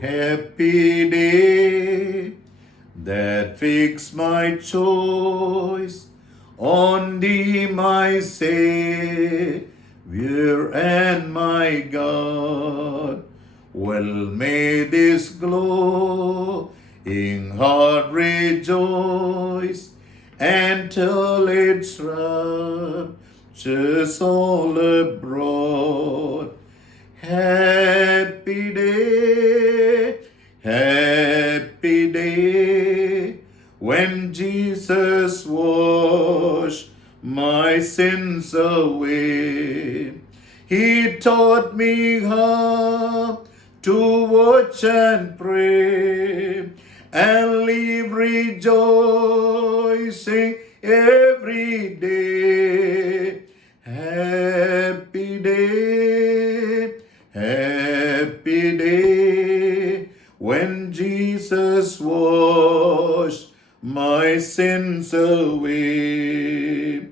happy day that fix my choice on thee, my Savior and my God. Well, may this glowing heart rejoice and tell its raptures all abroad. Happy day, when Jesus washed my sins away. He taught me how to watch and pray and live rejoicing every day. Happy day, when Jesus washed my sins away.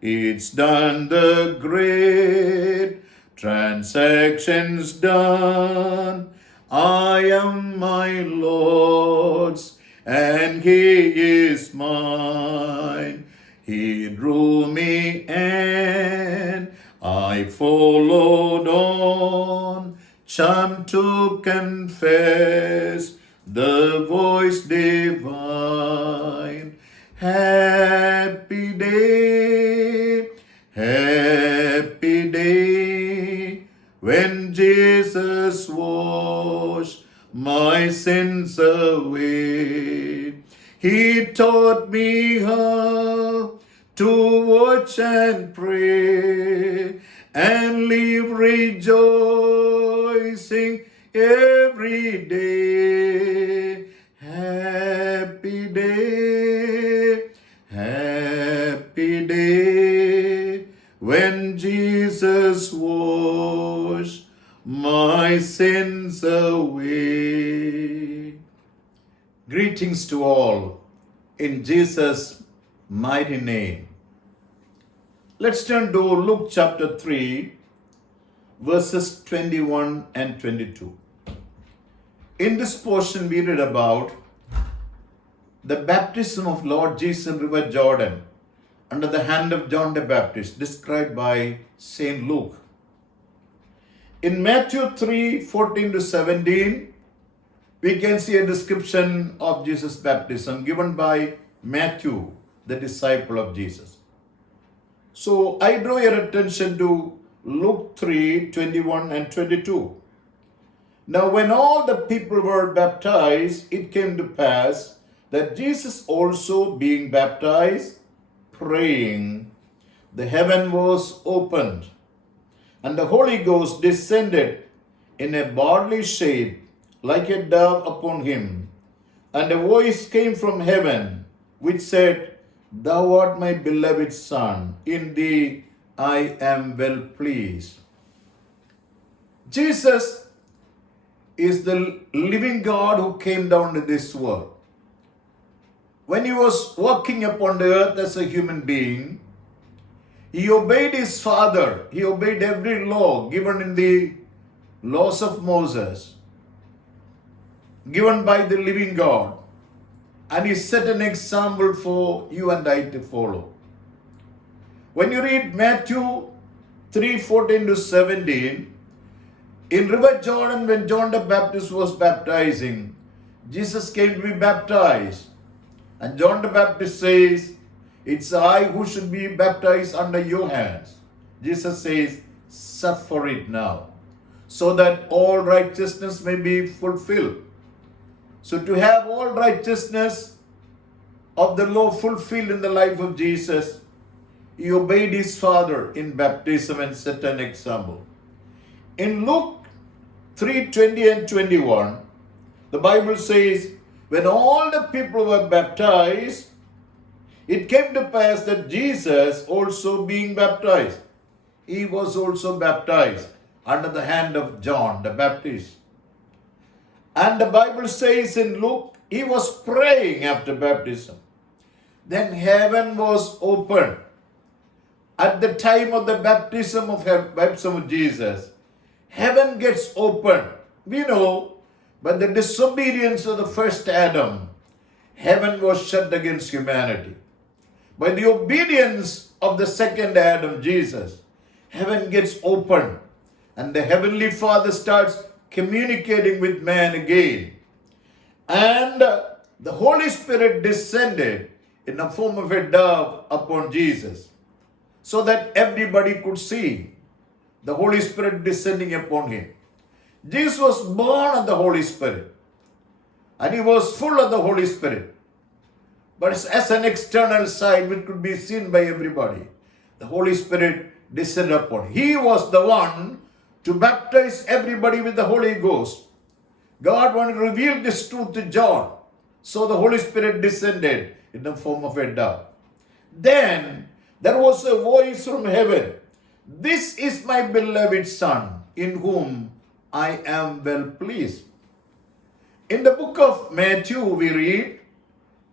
It's done, the great transaction's done. I am my Lord's and He is mine. He drew me and I followed on, charmed to confess the voice divine. Happy day, when Jesus washed my sins away. He taught me how to watch and pray and live rejoicing every day. Happy day, when Jesus washed my sins away. Greetings to all in Jesus' mighty name. Let's turn to Luke chapter 3, verses 21 and 22. In this portion, we read about the baptism of Lord Jesus in River Jordan under the hand of John the Baptist, described by St. Luke. In Matthew 3, 14 to 17, we can see a description of Jesus' baptism given by Matthew, the disciple of Jesus. So I draw your attention to Luke 3, 21 and 22. Now when all the people were baptized, it came to pass that Jesus also being baptized, praying, the heaven was opened, and the Holy Ghost descended in a bodily shape like a dove upon him. And a voice came from heaven, which said, Thou art my beloved Son, in thee I am well pleased. Jesus is the living God who came down to this world. When he was walking upon the earth as a human being, he obeyed his Father. He obeyed every law given in the laws of Moses, given by the living God. And he set an example for you and I to follow. When you read Matthew 3, 14 to 17, in River Jordan, when John the Baptist was baptizing, Jesus came to be baptized. And John the Baptist says, It's I who should be baptized under your hands. Jesus says, Suffer it now, so that all righteousness may be fulfilled. So to have all righteousness of the law fulfilled in the life of Jesus, he obeyed his Father in baptism and set an example. In Luke 3, 20 and 21, the Bible says, when all the people were baptized, it came to pass that Jesus also being baptized, he was also baptized under the hand of John the Baptist. And the Bible says in Luke, he was praying after baptism. Then heaven was opened. At the time of the baptism of Jesus, heaven gets opened. We know by the disobedience of the first Adam, heaven was shut against humanity. By the obedience of the second Adam, Jesus, heaven gets opened and the Heavenly Father starts communicating with man again. And the Holy Spirit descended in the form of a dove upon Jesus so that everybody could see the Holy Spirit descending upon him. Jesus was born of the Holy Spirit and he was full of the Holy Spirit. But as an external side which could be seen by everybody, the Holy Spirit descended upon him. He was the one to baptize everybody with the Holy Ghost. God wanted to reveal this truth to John. So the Holy Spirit descended in the form of a dove. Then there was a voice from heaven. This is my beloved Son, in whom I am well pleased. In the book of Matthew, we read,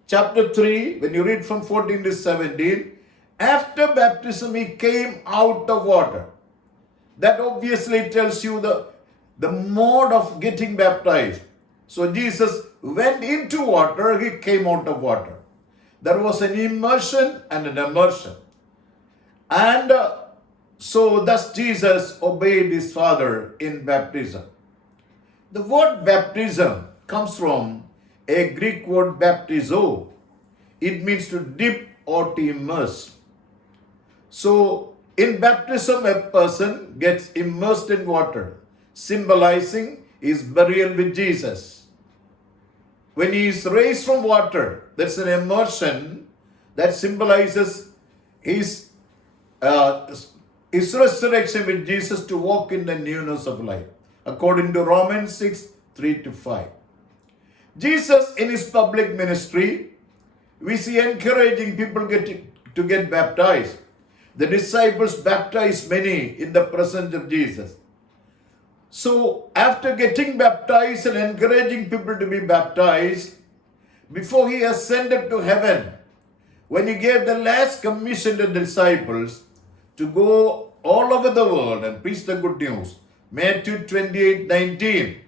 chapter 3, when you read from 14 to 17, after baptism he came out of water. That obviously tells you the mode of getting baptized. So Jesus went into water, he came out of water. There was an immersion and an immersion. And so thus Jesus obeyed his Father in baptism. The word baptism comes from a Greek word baptizo. It means to dip or to immerse. So in baptism, a person gets immersed in water, symbolizing his burial with Jesus. When he is raised from water, that's an immersion that symbolizes his resurrection with Jesus to walk in the newness of life, according to Romans 6, 3-5. Jesus, in his public ministry, we see encouraging people to get baptized. The disciples baptized many in the presence of Jesus. So, after getting baptized and encouraging people to be baptized, before he ascended to heaven, when he gave the last commission to the disciples to go all over the world and preach the good news, Matthew 28:19,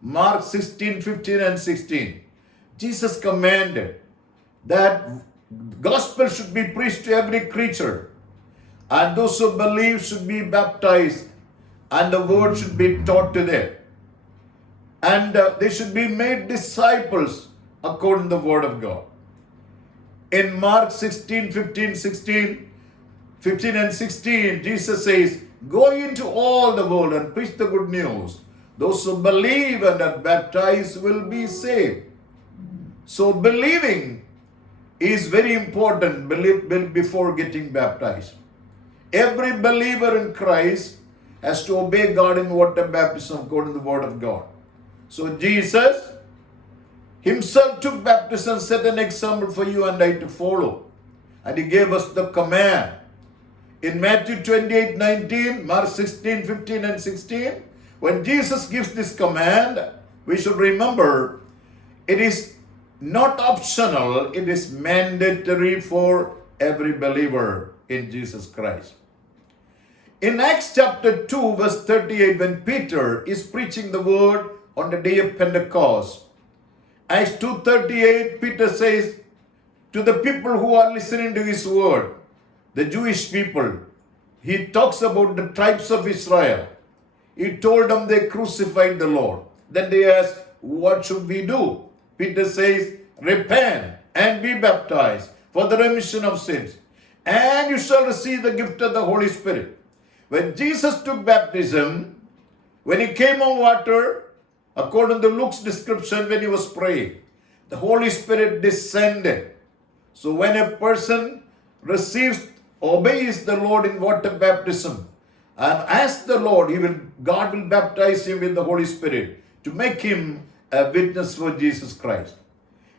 Mark 16:15 and 16, Jesus commanded that gospel should be preached to every creature, and those who believe should be baptized, and the word should be taught to them. And they should be made disciples according to the word of God. In Mark 16:15 and 16, Jesus says, go into all the world and preach the good news. Those who believe and are baptized will be saved. So believing is very important before getting baptized. Every believer in Christ has to obey God in water baptism according to the word of God. So Jesus himself took baptism, set an example for you and I to follow. And he gave us the command. In Matthew 28:19, Mark 16:15 and 16, when Jesus gives this command, we should remember it is not optional, it is mandatory for every believer in Jesus Christ. In Acts chapter 2, verse 38, when Peter is preaching the word on the day of Pentecost, Acts 2:38, Peter says to the people who are listening to his word, the Jewish people, he talks about the tribes of Israel. He told them they crucified the Lord. Then they asked, what should we do? Peter says, repent and be baptized for the remission of sins, and you shall receive the gift of the Holy Spirit. When Jesus took baptism, when he came on water, according to Luke's description, when he was praying, the Holy Spirit descended. So when a person obeys the Lord in water baptism, and asks the Lord, God will baptize him with the Holy Spirit to make him a witness for Jesus Christ.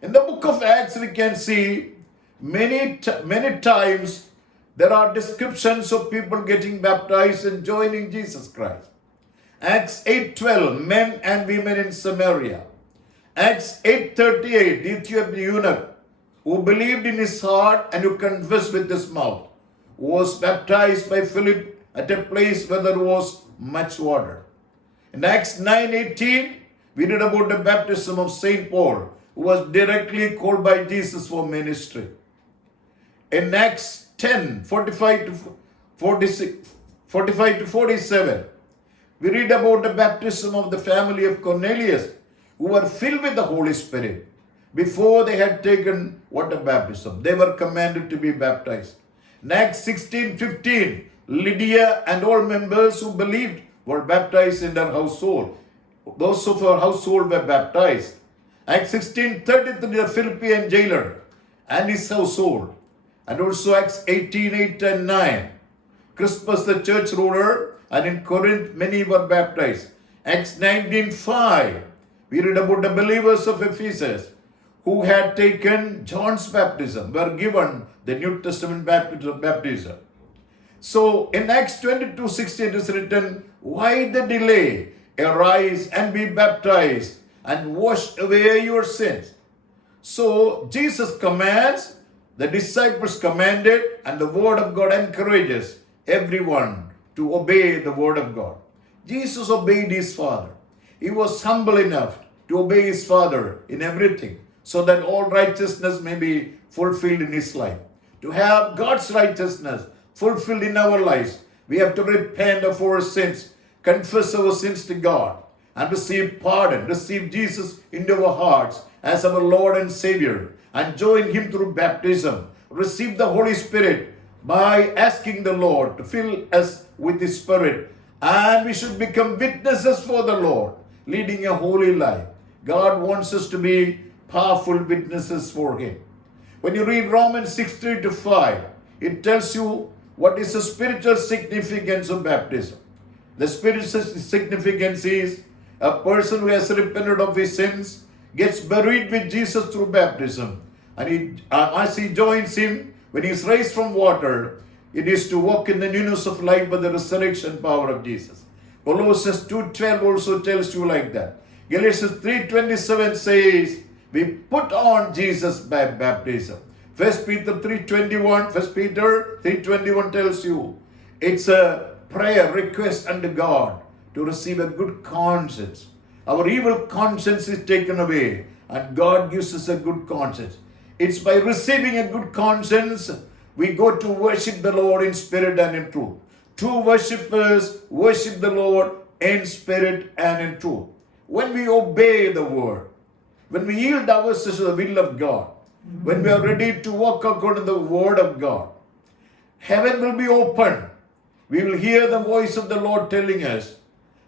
In the book of Acts, we can see many times there are descriptions of people getting baptized and joining Jesus Christ. Acts 8:12, men and women in Samaria. Acts 8:38, the Ethiopian eunuch who believed in his heart and who confessed with his mouth was baptized by Philip at a place where there was much water. In Acts 9:18, We read about the baptism of Saint Paul, who was directly called by Jesus for ministry. In Acts 10, 45 to 46, 45 to 47, we read about the baptism of the family of Cornelius, who were filled with the Holy Spirit. Before they had taken water baptism, they were commanded to be baptized. In Acts 16:15, Lydia and all members who believed were baptized in their household. Those of her household were baptized. Acts 16:33, the Philippian jailer and his household. And also Acts 18:8 and 9. Crispus, the church ruler, and in Corinth many were baptized. Acts 19:5, we read about the believers of Ephesus who had taken John's baptism, were given the New Testament baptism. So in Acts 22:60 it is written, why the delay? Arise and be baptized and wash away your sins. So Jesus commands, the disciples commanded, and the word of God encourages everyone to obey the word of God. Jesus obeyed his Father. He was humble enough to obey his Father in everything, so that all righteousness may be fulfilled in his life. To have God's righteousness fulfilled in our lives, we have to repent of our sins, confess our sins to God, and receive pardon, receive Jesus into our hearts as our Lord and Savior, and join him through baptism, receive the Holy Spirit by asking the Lord to fill us with his Spirit, and we should become witnesses for the Lord, leading a holy life. God wants us to be powerful witnesses for him. When you read Romans 6:3 to 5, it tells you what is the spiritual significance of baptism. The spiritual significance is a person who has repented of his sins gets buried with Jesus through baptism, and as he joins him when he is raised from water, it is to walk in the newness of life by the resurrection power of Jesus. Colossians 2:12 also tells you like that. Galatians 3:27 says, we put on Jesus by baptism. 1 Peter 3:21 tells you, it's a prayer request unto God to receive a good conscience. Our evil conscience is taken away, and God gives us a good conscience. It's by receiving a good conscience we go to worship the Lord in spirit and in truth. True worshippers worship the Lord in spirit and in truth. When we obey the word, when we yield ourselves to the will of God, when we are ready to walk according to the word of God, heaven will be open. We will hear the voice of the Lord telling us,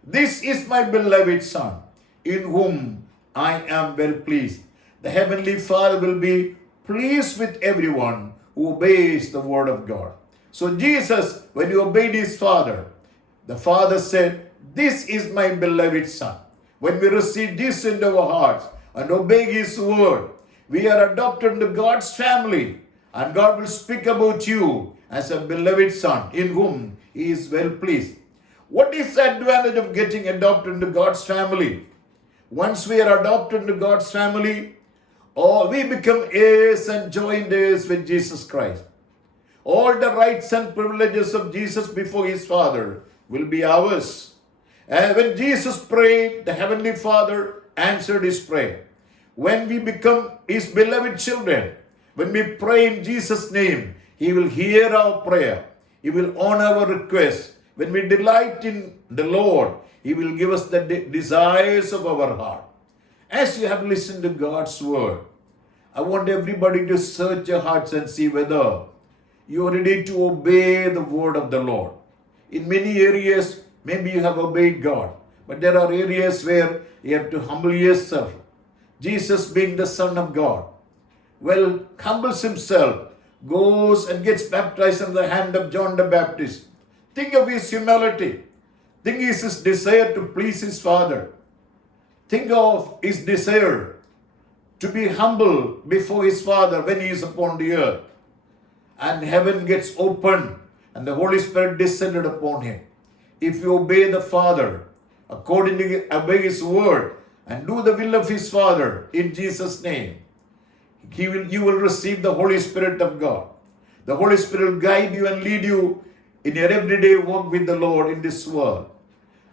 this is my beloved Son, in whom I am well pleased. The Heavenly Father will be pleased with everyone who obeys the word of God. So Jesus, when he obeyed his Father, the Father said, this is my beloved Son. When we receive this into our hearts and obey his word, we are adopted into God's family, and God will speak about you as a beloved Son in whom he is well pleased. What is the advantage of getting adopted into God's family? Once we are adopted into God's family, we become heirs and joint heirs with Jesus Christ. All the rights and privileges of Jesus before his Father will be ours. And when Jesus prayed, the Heavenly Father answered his prayer. When we become his beloved children, when we pray in Jesus' name, he will hear our prayer. He will honor our request. When we delight in the Lord, he will give us the desires of our heart. As you have listened to God's word, I want everybody to search your hearts and see whether you are ready to obey the word of the Lord. In many areas, maybe you have obeyed God, but there are areas where you have to humble yourself. Jesus, being the Son of God, humbles himself, goes and gets baptized in the hand of John the Baptist. Think of his humility. Think of his desire to please his Father. Think of his desire to be humble before his Father when he is upon the earth. And heaven gets opened and the Holy Spirit descended upon him. If you obey the Father, according to obey his word, and do the will of his Father in Jesus' name, you will receive the Holy Spirit of God. The Holy Spirit will guide you and lead you in your everyday walk with the Lord in this world.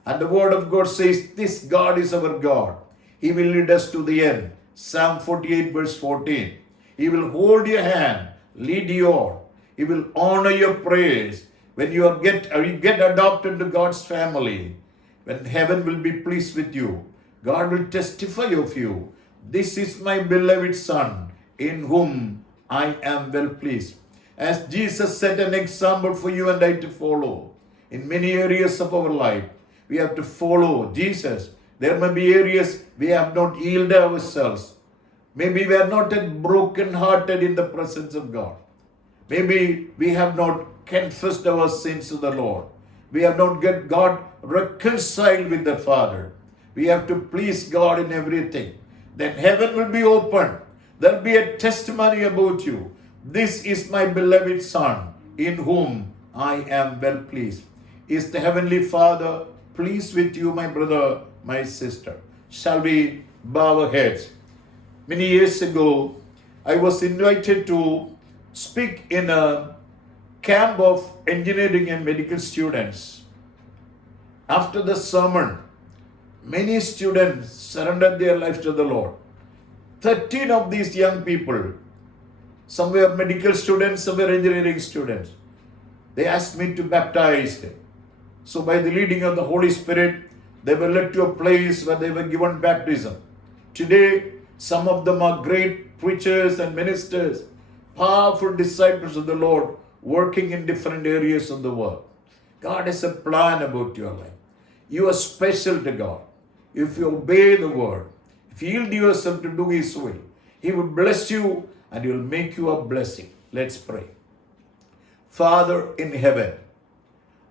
And the word of God says, this God is our God. He will lead us to the end. Psalm 48 verse 14. He will hold your hand, lead you on. He will honor your prayers. When you get adopted to God's family, when heaven will be pleased with you, God will testify of you. This is my beloved Son, in whom I am well pleased. As Jesus set an example for you and I to follow, in many areas of our life, we have to follow Jesus. There may be areas we have not yielded ourselves. Maybe we are not yet broken-hearted in the presence of God. Maybe we have not confessed our sins to the Lord. We have not get God reconciled with the Father. We have to please God in everything. Then heaven will be open. There will be a testimony about you. This is my beloved Son, in whom I am well pleased. Is the Heavenly Father pleased with you, my brother, my sister? Shall we bow our heads? Many years ago, I was invited to speak in a camp of engineering and medical students. After the sermon, many students surrendered their lives to the Lord. 13 of these young people, some were medical students, some were engineering students. They asked me to baptize them. So by the leading of the Holy Spirit, they were led to a place where they were given baptism. Today, some of them are great preachers and ministers, powerful disciples of the Lord, working in different areas of the world. God has a plan about your life. You are special to God. If you obey the word, if you yield yourself to do His will, He will bless you and He will make you a blessing. Let's pray. Father in heaven,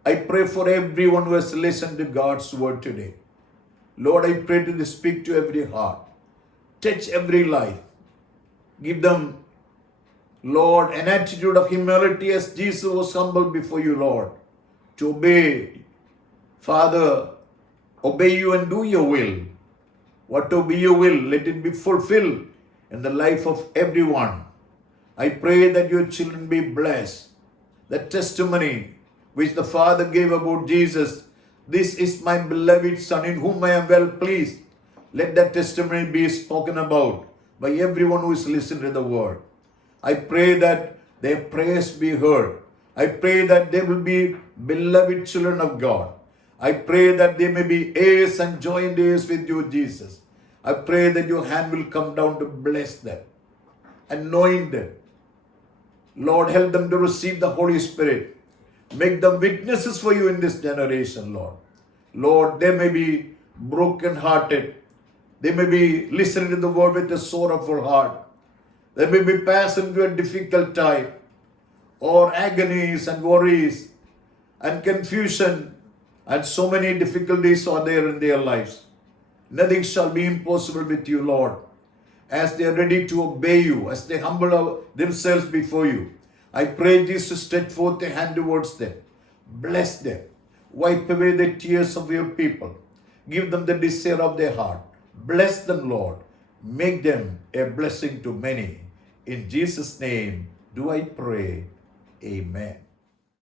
I pray for everyone who has listened to God's word today. Lord, I pray to speak to every heart. Touch every life. Give them, Lord, an attitude of humility as Jesus was humble before you, Lord, to obey. Father, obey you and do your will. What to be your will, let it be fulfilled in the life of everyone. I pray that your children be blessed. The testimony which the Father gave about Jesus, this is my beloved Son, in whom I am well pleased. Let that testimony be spoken about by everyone who is listening to the word. I pray that their prayers be heard. I pray that they will be beloved children of God. I pray that they may be heirs and joint heirs with you, Jesus. I pray that your hand will come down to bless them, anoint them. Lord, help them to receive the Holy Spirit. Make them witnesses for you in this generation, Lord. Lord, they may be broken-hearted. They may be listening to the word with a sorrowful heart. They may be passing through a difficult time, or agonies and worries and confusion, and so many difficulties are there in their lives. Nothing shall be impossible with you, Lord. As they are ready to obey you, as they humble themselves before you, I pray Jesus, stretch forth a hand towards them. Bless them. Wipe away the tears of your people. Give them the desire of their heart. Bless them, Lord. Make them a blessing to many. In Jesus' name do I pray. Amen.